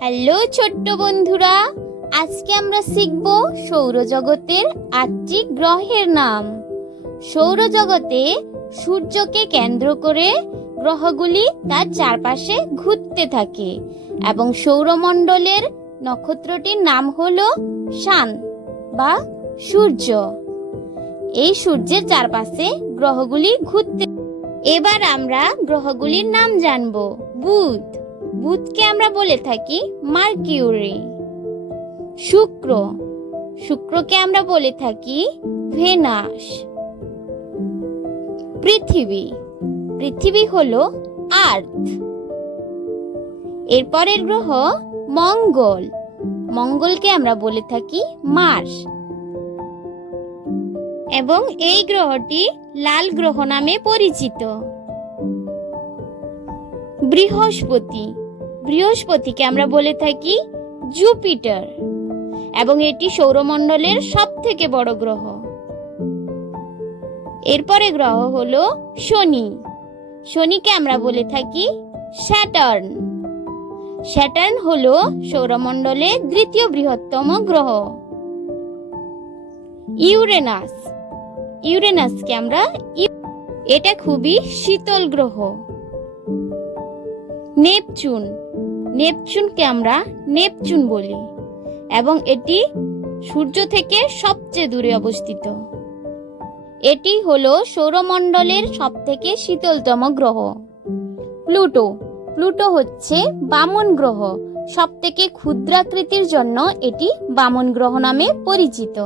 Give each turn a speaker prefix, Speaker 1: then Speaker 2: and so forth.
Speaker 1: Hello ছোট্ট বন্ধুরা, আজকে আমরা শিখব সৌরজগতের আটটি গ্রহের নাম। সৌরজগতে সূর্যকে কেন্দ্র করে গ্রহগুলি তার চারপাশে ঘুরতে থাকে এবং সৌরমণ্ডলের নক্ষত্রটির নাম হল শান বা সূর্য। এই সূর্যের চারপাশে গ্রহগুলি ঘুরতে এবার আমরা গ্রহগুলির নাম জানব, বুধ। বুধকে আমরা বলে থাকি মার্কিউরি। শুক্র, শুক্রকে আমরা বলে থাকি ভেনাস। পৃথিবী পৃথিবী হলো আর্থ। এরপরের গ্রহ মঙ্গল, মঙ্গলকে আমরা বলে থাকি মার্স। এবং এই গ্রহটি লাল গ্রহ নামে পরিচিত। বৃহস্পতি। বৃহস্পতিকে আমরা বলে থাকি জুপিটার এবং এটি সৌরমণ্ডলের সব থেকে বড় গ্রহ। এরপরে গ্রহ হল শনি। শনিকে আমরা বলে থাকি স্যাটার্ন। স্যাটার্ন হল সৌরমণ্ডলের দ্বিতীয় বৃহত্তম গ্রহ। ইউরেনাস। ইউরেনাসকে আমরা এটা খুবই শীতল গ্রহ। নেপচুন। নেপচুনকে আমরা নেপচুন বলি এবং এটি সূর্য থেকে সবচেয়ে দূরে অবস্থিত। এটি হলো সৌরমণ্ডলের সবথেকে শীতলতম গ্রহ। প্লুটো। প্লুটো হচ্ছে বামন গ্রহ। সবথেকে ক্ষুদ্রাকৃতির জন্য এটি বামন গ্রহ নামে পরিচিত।